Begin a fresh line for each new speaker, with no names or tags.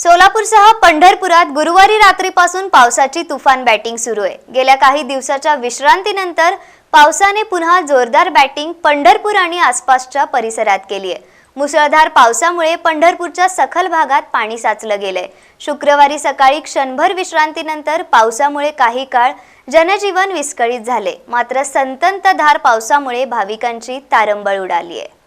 सोलापूरसह पंढरपुरात गुरुवारी रात्रीपासून पावसाची तुफान बॅटिंग सुरू आहे. गेल्या काही दिवसाच्या विश्रांतीनंतर पावसाने पुन्हा जोरदार बॅटिंग पंढरपूर आणि आसपासच्या परिसरात केली आहे. मुसळधार पावसामुळे पंढरपूरच्या सखल भागात पाणी साचलं गेलंय. शुक्रवारी सकाळी क्षणभर विश्रांतीनंतर पावसामुळे काही काळ जनजीवन विस्कळीत झाले. मात्र संततधार पावसामुळे भाविकांची तारंबळ उडाली आहे.